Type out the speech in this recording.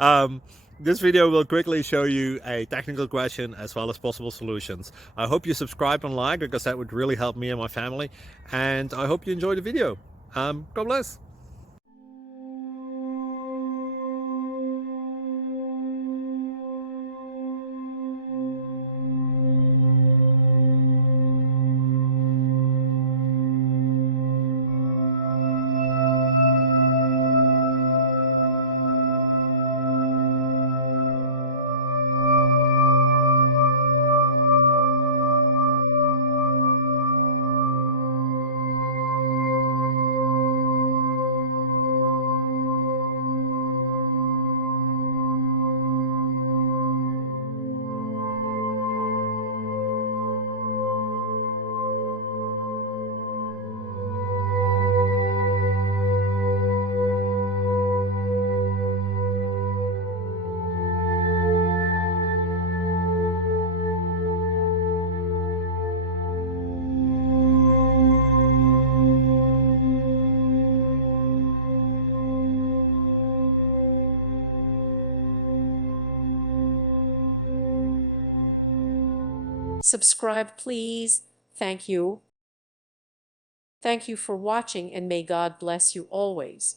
um, this video will quickly show you a technical question as well as possible solutions. I hope you subscribe and like, because that would really help me and my family. And I hope you enjoy the video. God bless. Subscribe, please. Thank you. Thank you for watching, and may God bless you always.